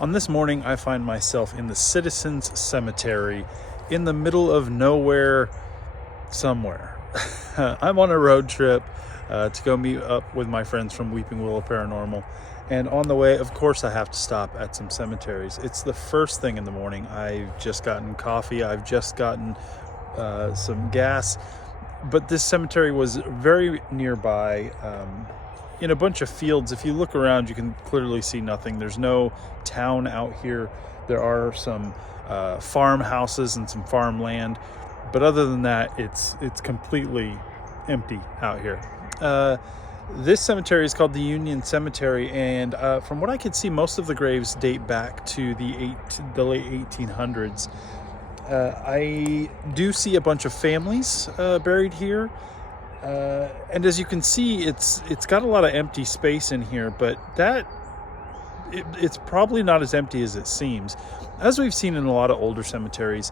On this morning, I find myself in the Citizens Cemetery in the middle of nowhere somewhere. I'm on a road trip to go meet up with my friends from Weeping Willow Paranormal. And on the way, of course, I have to stop at some cemeteries. It's the first thing in the morning. I've just gotten coffee. I've just gotten some gas. But this cemetery was very nearby in a bunch of fields. If you look around, you can clearly see nothing. There's no town out here. There are some farmhouses and some farmland. But other than that, it's completely empty out here. This cemetery is called the Union Cemetery, and from what I could see, most of the graves date back to the late 1800s. I do see a bunch of families buried here, and as you can see, it's got a lot of empty space in here, but it's probably not as empty as it seems. As we've seen in a lot of older cemeteries,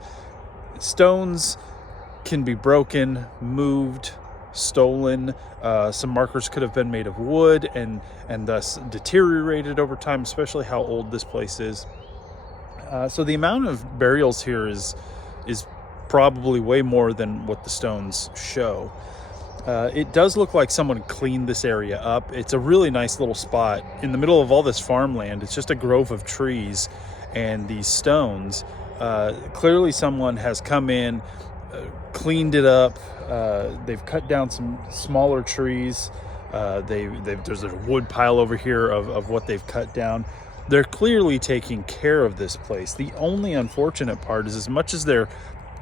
stones can be broken, moved, stolen. Some markers could have been made of wood and thus deteriorated over time, especially how old this place is. So the amount of burials here is probably way more than what the stones show. It does look like someone cleaned this area up. It's a really nice little spot in the middle of all this farmland. It's just a grove of trees and these stones. Clearly someone has come in, cleaned it up. They've cut down some smaller trees. There's a wood pile over here of what they've cut down. They're clearly taking care of this place. The only unfortunate part is, as much as they're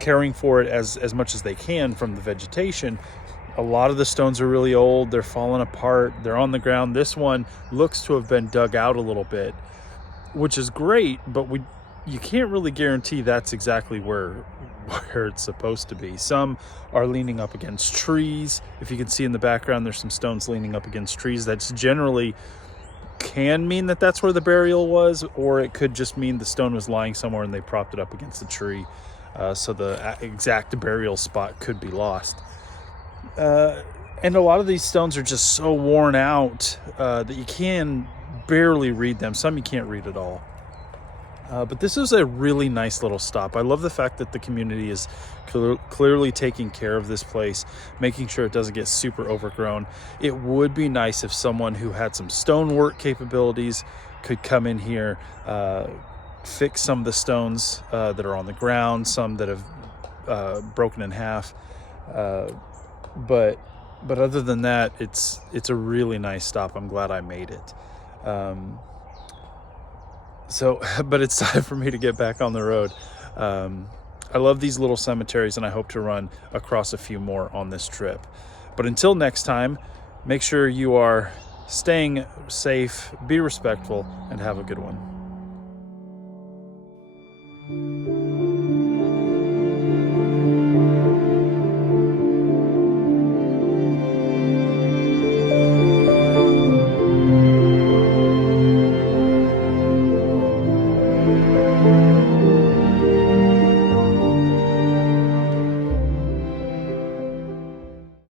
caring for it as much as they can from the vegetation, a lot of the stones are really old. They're falling apart. They're on the ground. This one looks to have been dug out a little bit, which is great, but you can't really guarantee that's exactly where it's supposed to be. Some are leaning up against trees. If you can see in the background, there's some stones leaning up against trees. That's generally can mean that that's where the burial was, or it could just mean the stone was lying somewhere and they propped it up against the tree. So the exact burial spot could be lost. And a lot of these stones are just so worn out that you can barely read them. Some you can't read at all. But this is a really nice little stop. I love the fact that the community is clearly taking care of this place, making sure it doesn't get super overgrown. It would be nice if someone who had some stonework capabilities could come in here, fix some of the stones that are on the ground, some that have broken in half. But other than that, it's a really nice stop. I'm glad I made it. But it's time for me to get back on the road. I love these little cemeteries, and I hope to run across a few more on this trip. But until next time, make sure you are staying safe, be respectful, and have a good one.